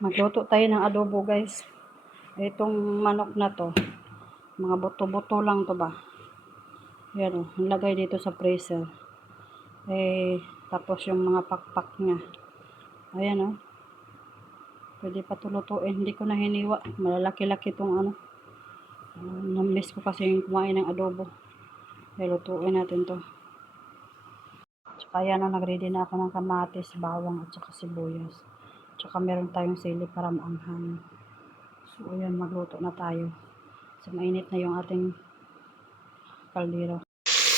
Magluto tayo ng adobo, guys. Itong manok na to, mga buto-buto lang to ba. Yan o, nilagay dito sa freezer. Tapos yung mga pakpak niya. Ayan o. Pwede pa tulutuin. Hindi ko na hiniwa. Malalaki-laki tong ano. Namiss ko kasi yung kumain ng adobo. Lutuin natin to. Tsaka yan o, nagready na ako ng kamatis, bawang at saka sibuyas. Tsaka meron tayong sili para maanghang. So, ayan, magluto na tayo. So, mainit na yung ating kaldero.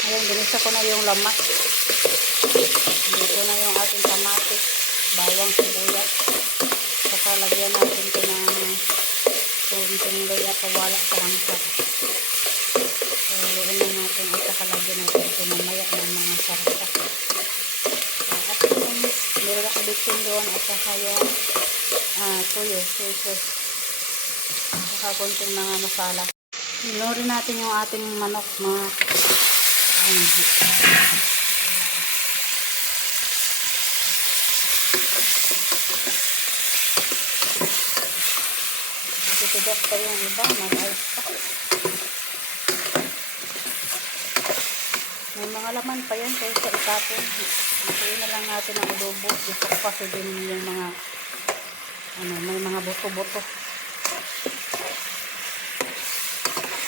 Ayan, ginisa ko na yung lamas. Dito na yung ating kamatis, bawang, sibuyas. Tsaka lagyan natin ito ng kunting luya pawala sa langka. So, luin na natin at saka lagyan natin ito mamaya ng mga sarsa. At yung meron ako dito doon at saka yung soy sauce. Saka kunting mga masala. Inurin natin yung ating manok mga titigas pa yung iba, mag-ayos pa. May mga laman pa yan kaya sa itapon. Ituloy na lang natin ang adobo. Gusto ko kasi din yung mga may mga buto-buto.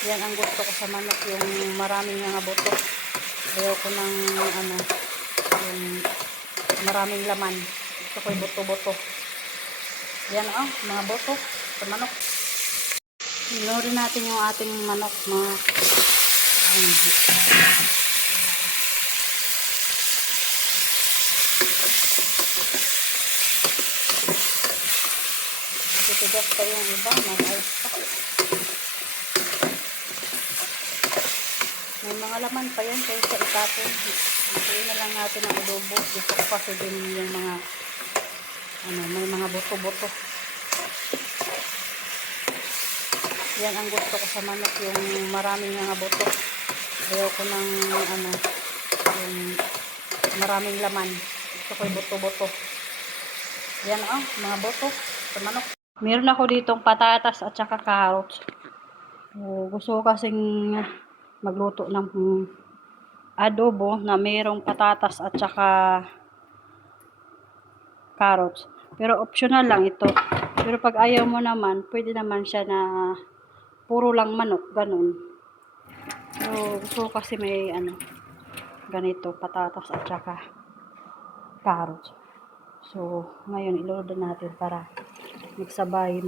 Yan ang gusto ko sa manok, yung maraming mga buto. Ayaw ko ng yung maraming laman. Gusto ko yung buto-buto. Yan mga buto sa manok. Inurin natin yung ating manok mga titigas pa yung iba, mag-ayos pa. May mga laman pa yan kaya sa itapon. Ituloy na lang natin ang adobo. Gusto ko kasi din yung mga may mga buto-buto. Yan ang gusto ko sa manok, yung maraming mga buto. Ayaw ko ng yung maraming laman. Gusto ko yung buto-buto. Yan mga buto sa manok. Meron ako ditong patatas at saka carrots. Gusto ko kasing magluto ng adobo na mayroong patatas at saka carrots. Pero optional lang ito. Pero pag ayaw mo naman, pwede naman siya na puro lang manok, ganun. So, gusto ko kasi may ganito, patatas at saka carrots. So, ngayon iload natin para magsabay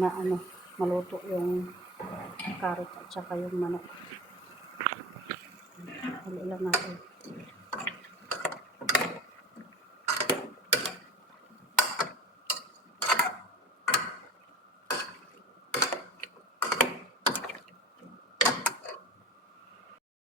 maluto yung carrot at saka yung manok. Halo lang natin.